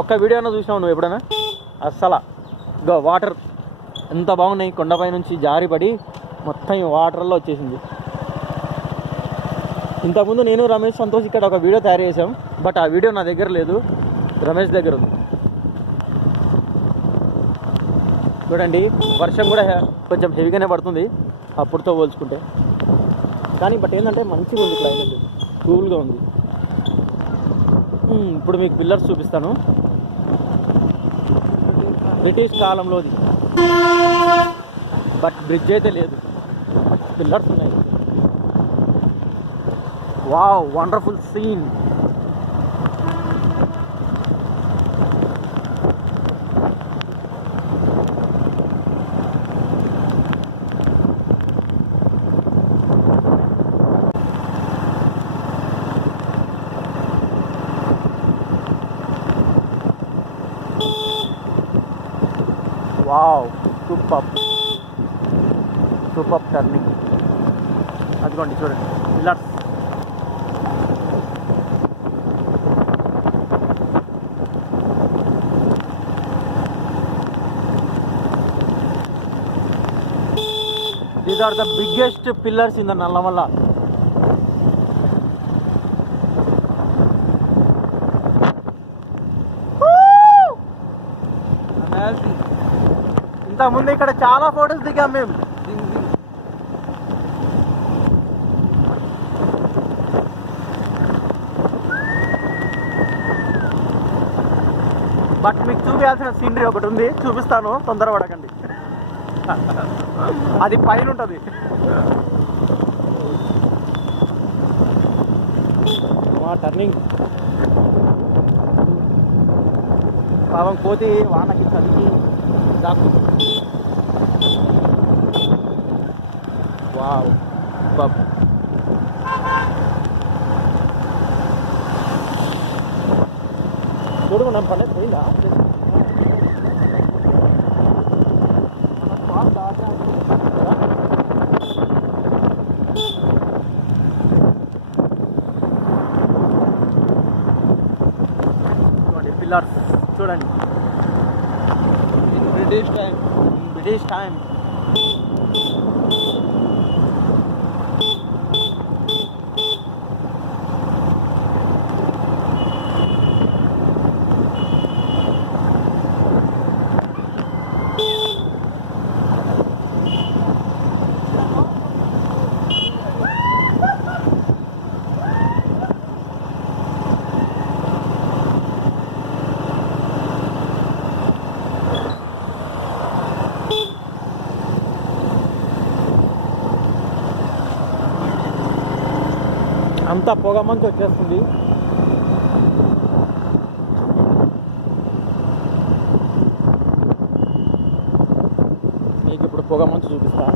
ఒక్క వీడియో అయినా చూసినావు నువ్వు ఎప్పుడైనా? అస్సలు వాటర్ ఎంత బాగున్నాయి, కొండపై నుంచి జారిపడి మొత్తం వాటర్లో వచ్చేసింది. ఇంతకుముందు నేను రమేష్ సంతోష్ ఇక్కడ ఒక వీడియో తయారు చేసాం, బట్ ఆ వీడియో నా దగ్గర లేదు, రమేష్ దగ్గర ఉంది. చూడండి, వర్షం కూడా కొంచెం హెవీగానే పడుతుంది అప్పుడుతో పోల్చుకుంటే, కానీ బట్ ఏంటంటే మంచిగా ఉంది, క్లైమేట్ కూల్గా ఉంది. ఇప్పుడు మీకు పిల్లర్స్ చూపిస్తాను. బ్రిటిష్ కాలంలోది, బట్ బ్రిడ్జ్ అయితే లేదు, పిల్లర్స్ ఉన్నాయి. Wow, wonderful scene. Wow, super turning. అదిగోండి చూడండి pillars. These are the biggest pillars in the Nallamala. ఇంతకుముందు ఇక్కడ చాలా ఫొటోస్ దిగాం మేము. బట్ మీకు చూపించాల్సిన సీనరీ ఒకటి ఉంది, చూపిస్తాను, తొందరపడకండి. అది పైన ఉంటుంది. టర్నింగ్ పాపం కోతి వానకి చదివి దాక్కుంది. వావ్, చూడు మనం పడలేదు పోయిందా? చూడండి పిల్లర్స్, చూడండి బ్రిటిష్ టైం. అంతా పొగ మంచు వచ్చేస్తుంది. మీకు ఇప్పుడు పొగ మంచు చూపిస్తా.